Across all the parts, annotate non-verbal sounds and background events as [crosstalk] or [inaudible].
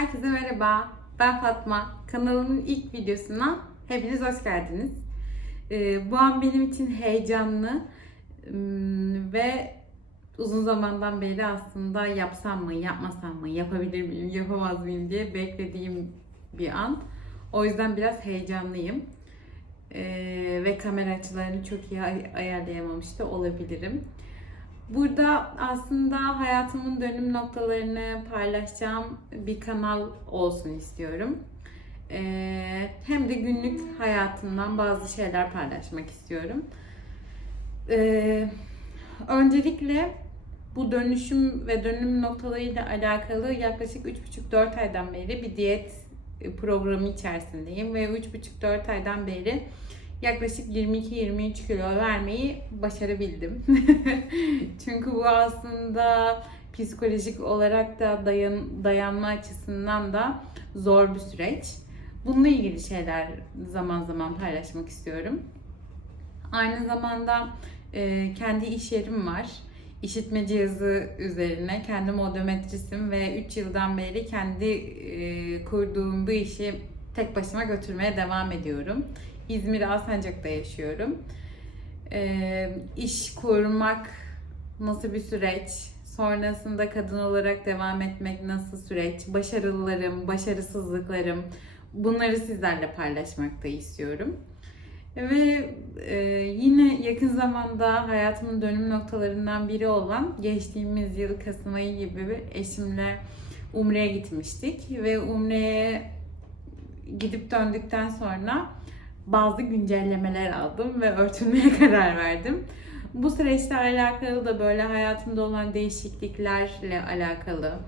Herkese merhaba. Ben Fatma. Kanalımın ilk videosuna hepiniz hoş geldiniz. Ee, bu an benim için heyecanlı ım, ve uzun zamandan beri aslında yapsam mı, yapmasam mı, yapabilir miyim, yapamaz mıyım diye beklediğim bir an. O yüzden biraz heyecanlıyım. Ee, ve kamera açılarını çok iyi ay- ayarlayamamış da olabilirim. Burada aslında hayatımın dönüm noktalarını paylaşacağım bir kanal olsun istiyorum. Ee, hem de günlük hayatımdan bazı şeyler paylaşmak istiyorum. Ee, öncelikle bu dönüşüm ve dönüm noktalarıyla alakalı yaklaşık 3,5-4 aydan beri bir diyet programı içerisindeyim ve 3,5-4 aydan beri yaklaşık 22-23 kilo vermeyi başarabildim. [laughs] Çünkü bu aslında psikolojik olarak da dayan, dayanma açısından da zor bir süreç. Bununla ilgili şeyler zaman zaman paylaşmak istiyorum. Aynı zamanda e, kendi iş yerim var. İşitme cihazı üzerine kendim odometrisim ve 3 yıldan beri kendi e, kurduğum bu işi tek başıma götürmeye devam ediyorum. İzmir Alsancak'ta yaşıyorum. Ee, iş kurmak nasıl bir süreç? Sonrasında kadın olarak devam etmek nasıl süreç? Başarılarım, başarısızlıklarım bunları sizlerle paylaşmak da istiyorum. Ve e, yine yakın zamanda hayatımın dönüm noktalarından biri olan geçtiğimiz yıl Kasım ayı gibi eşimle Umre'ye gitmiştik ve Umre'ye gidip döndükten sonra bazı güncellemeler aldım ve örtünmeye [laughs] karar verdim. Bu süreçle alakalı da böyle hayatımda olan değişikliklerle alakalı,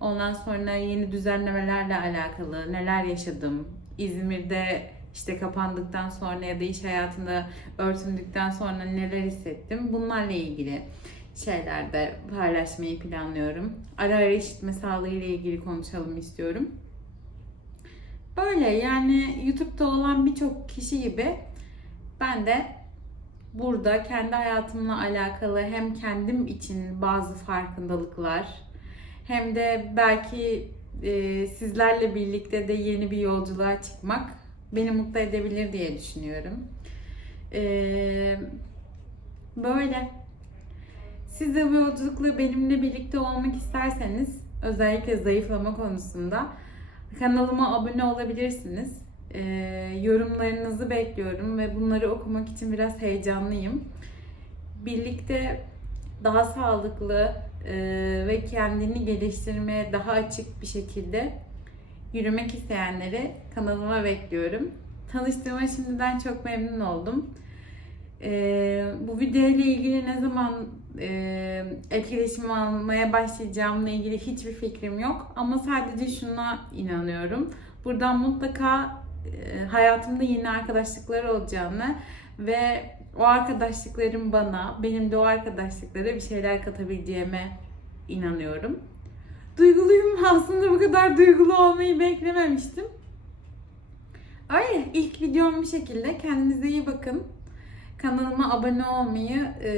ondan sonra yeni düzenlemelerle alakalı neler yaşadım, İzmir'de işte kapandıktan sonra ya da iş hayatında örtündükten sonra neler hissettim bunlarla ilgili şeyler de paylaşmayı planlıyorum. Ara ara işitme sağlığı ile ilgili konuşalım istiyorum. Böyle yani YouTube'da olan birçok kişi gibi ben de burada kendi hayatımla alakalı hem kendim için bazı farkındalıklar hem de belki e, sizlerle birlikte de yeni bir yolculuğa çıkmak beni mutlu edebilir diye düşünüyorum. E, böyle. Siz de bu yolculukla benimle birlikte olmak isterseniz özellikle zayıflama konusunda Kanalıma abone olabilirsiniz. Ee, yorumlarınızı bekliyorum ve bunları okumak için biraz heyecanlıyım. Birlikte daha sağlıklı e, ve kendini geliştirmeye daha açık bir şekilde yürümek isteyenleri kanalıma bekliyorum. Tanıştığıma şimdiden çok memnun oldum. Ee, bu video ile ilgili ne zaman e, etkileşim almaya başlayacağımla ilgili hiçbir fikrim yok. Ama sadece şuna inanıyorum. Buradan mutlaka e, hayatımda yeni arkadaşlıklar olacağını ve o arkadaşlıkların bana, benim de o arkadaşlıklara bir şeyler katabileceğime inanıyorum. Duyguluyum. [laughs] Aslında bu kadar duygulu olmayı beklememiştim. Öyle ilk videom bir şekilde. Kendinize iyi bakın. Kanalıma abone olmayı e,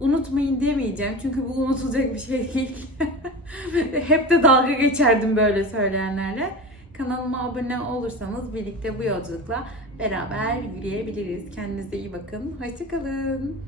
unutmayın demeyeceğim. Çünkü bu unutulacak bir şey değil. [laughs] Hep de dalga geçerdim böyle söyleyenlerle. Kanalıma abone olursanız birlikte bu yolculukla beraber yürüyebiliriz. Kendinize iyi bakın. Hoşçakalın.